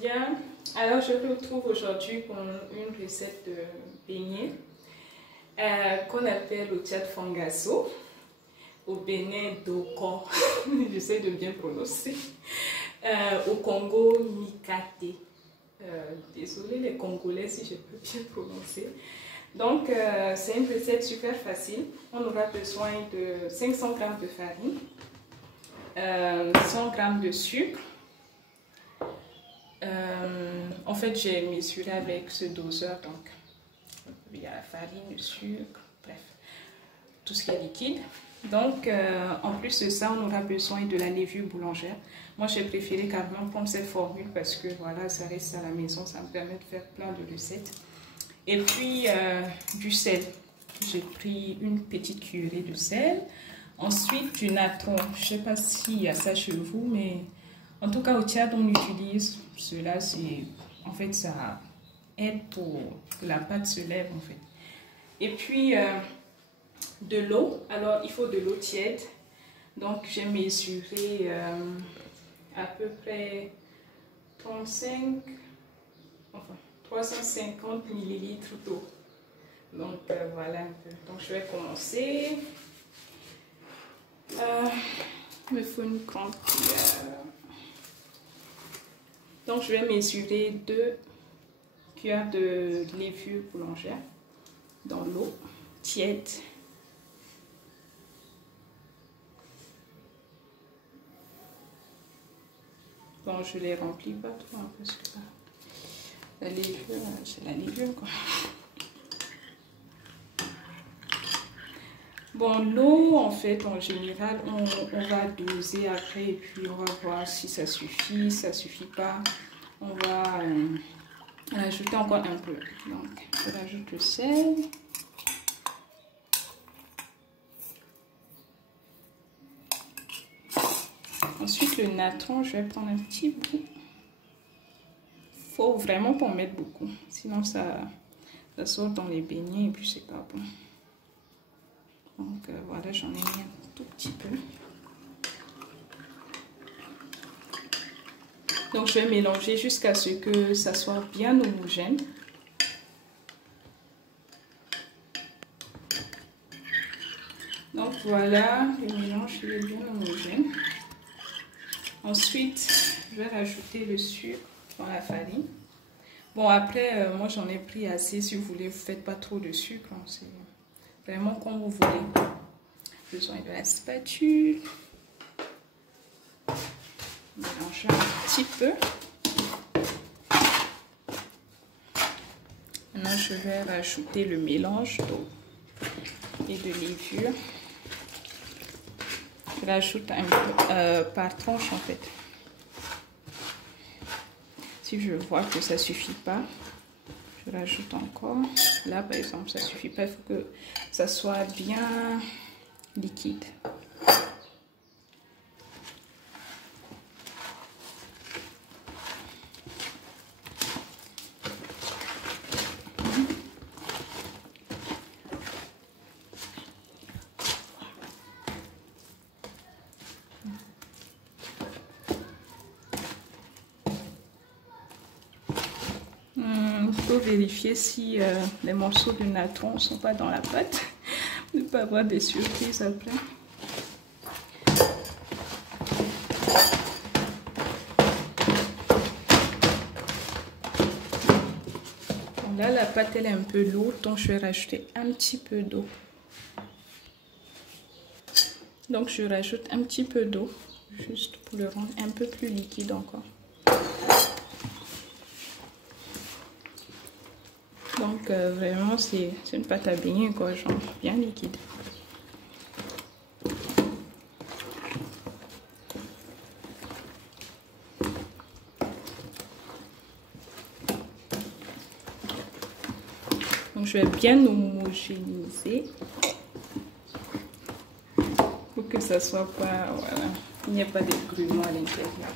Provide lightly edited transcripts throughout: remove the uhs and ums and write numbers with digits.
Bien, alors je vous retrouve aujourd'hui pour une recette de beignets qu'on appelle au Tchad fangasso, au Bénin doko, j'essaie de bien prononcer, au Congo mikate. Désolée les Congolais si je peux bien prononcer. Donc c'est une recette super facile. On aura besoin de 500 g de farine, 100 g de sucre. En fait, j'ai mesuré avec ce doseur, donc il y a la farine, le sucre, bref, tout ce qui est liquide. Donc, en plus de ça, on aura besoin de la levure boulangère. Moi, j'ai préféré carrément prendre cette formule parce que voilà, ça reste à la maison, ça me permet de faire plein de recettes. Et puis, du sel. J'ai pris une petite cuillerée de sel. Ensuite, du natron. Je ne sais pas s'il y a ça chez vous, mais en tout cas, au Tchad, on utilise cela. En fait, ça aide pour que la pâte se lève, en fait. Et puis, de l'eau. Alors, il faut de l'eau tiède. Donc, j'ai mesuré à peu près 350 ml d'eau. Donc, voilà un peu. Donc, je vais commencer. Il me faut une grande cuillère. Donc, je vais mesurer 2 cuillères de levure boulangère dans l'eau tiède. Bon, je les remplis pas trop hein, parce que la levure, c'est la levure quoi. Bon, l'eau, en fait, en général, on va doser après et puis on va voir si ça suffit, ça suffit pas. On va ajouter encore un peu. Donc, je rajoute le sel. Ensuite, le natron, je vais prendre un petit bout. Faut vraiment pas en mettre beaucoup, sinon ça sort dans les beignets et puis c'est pas bon. Donc voilà, j'en ai mis un tout petit peu. Donc je vais mélanger jusqu'à ce que ça soit bien homogène. Donc voilà, le mélange est bien homogène. Ensuite, je vais rajouter le sucre dans la farine. Bon après, moi j'en ai pris assez. Si vous voulez, vous faites pas trop de sucre. Hein, c'est vraiment comme vous voulez. Besoin de la spatule. Mélanger un petit peu. Maintenant, je vais rajouter le mélange d'eau et de levure. Je rajoute un peu par tranche en fait. Si je vois que ça suffit pas, je rajoute encore. Là par exemple, ça suffit pas. Il faut que ça soit bien liquide. Il faut vérifier si les morceaux de natron ne sont pas dans la pâte. Ne pas avoir des surprises après. Bon, là, la pâte elle est un peu lourde, donc je vais rajouter un petit peu d'eau. Donc je rajoute un petit peu d'eau, juste pour le rendre un peu plus liquide encore. Donc vraiment c'est une pâte à beignets quoi, genre bien liquide. Donc je vais bien homogénéiser pour que ça soit pas, voilà, il n'y a pas de grumeaux à l'intérieur.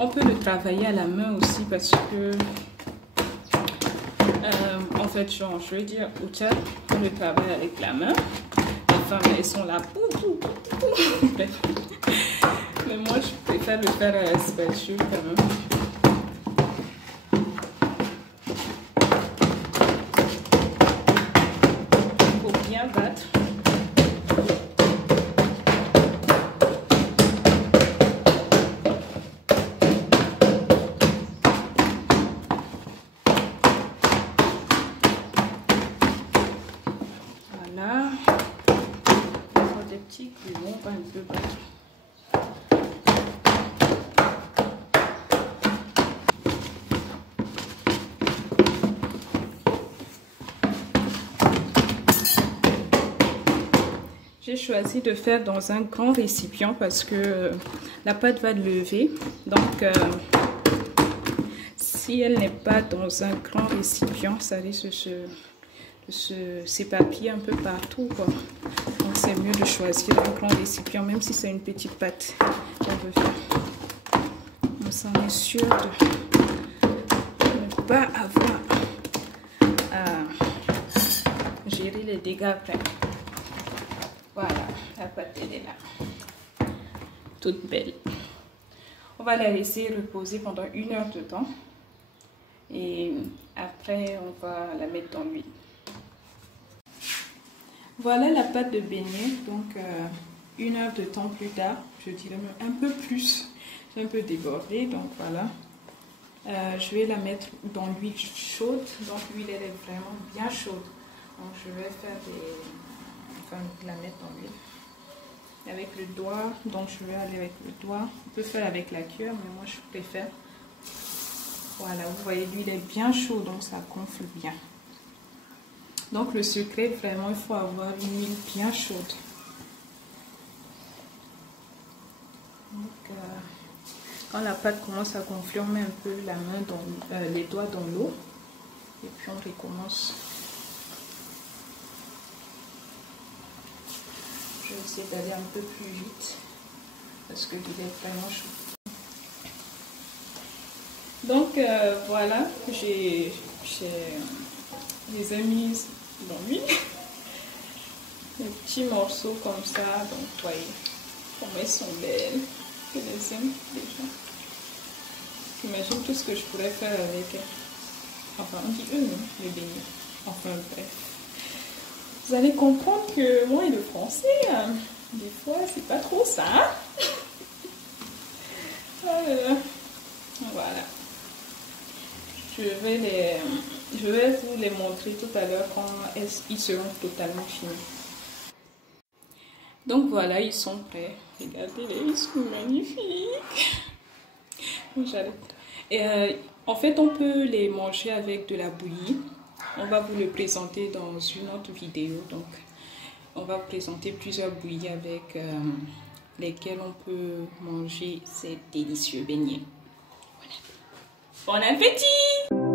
On peut le travailler à la main aussi parce que en fait, genre, je veux dire, au Tchad, on le travaille avec la main. Les femmes, elles sont là. Mais moi, je préfère le faire à la spatule quand même. j'ai choisi de faire dans un grand récipient parce que la pâte va lever. Donc, si elle n'est pas dans un grand récipient, ça risque de s'éparpiller un peu partout, quoi. Donc, c'est mieux de choisir un grand récipient, même si c'est une petite pâte qu'on veut faire. On s'en est sûr de ne pas avoir à gérer les dégâts après. Voilà, la pâte elle est là, toute belle. On va la laisser reposer pendant 1 heure de temps et après on va la mettre dans l'huile. Voilà la pâte de beignet, donc 1 heure de temps plus tard, je dirais même un peu plus, c'est un peu débordé, donc voilà. Je vais la mettre dans l'huile chaude, donc l'huile elle est vraiment bien chaude, donc je vais faire la mettre dans l'huile avec le doigt, donc je vais aller avec le doigt. On peut faire avec la cuillère, mais moi je préfère. Voilà, vous voyez l'huile est bien chaude, donc ça gonfle bien. Donc le secret, vraiment, il faut avoir une huile bien chaude. Donc, quand la pâte commence à gonfler, on met un peu la main dans les doigts dans l'eau et puis on recommence. Je vais essayer d'aller un peu plus vite parce que l'huile est vraiment chaude. Donc voilà, j'ai les ai mises dans l'huile, des petits morceaux comme ça. Donc voyez comment elles sont belles. Je les aime déjà. J'imagine tout ce que je pourrais faire avec elles. Enfin, on dit eux, non, les beignets. Enfin bref. Vous allez comprendre que moi et le français, des fois, c'est pas trop ça. Voilà. Je vais vous les montrer tout à l'heure quand ils seront totalement finis. Donc voilà, ils sont prêts. Regardez-les, ils sont magnifiques. Et en fait, on peut les manger avec de la bouillie. On va vous le présenter dans une autre vidéo. Donc, on va vous présenter plusieurs bouillies avec lesquelles on peut manger ces délicieux beignets. Bon appétit!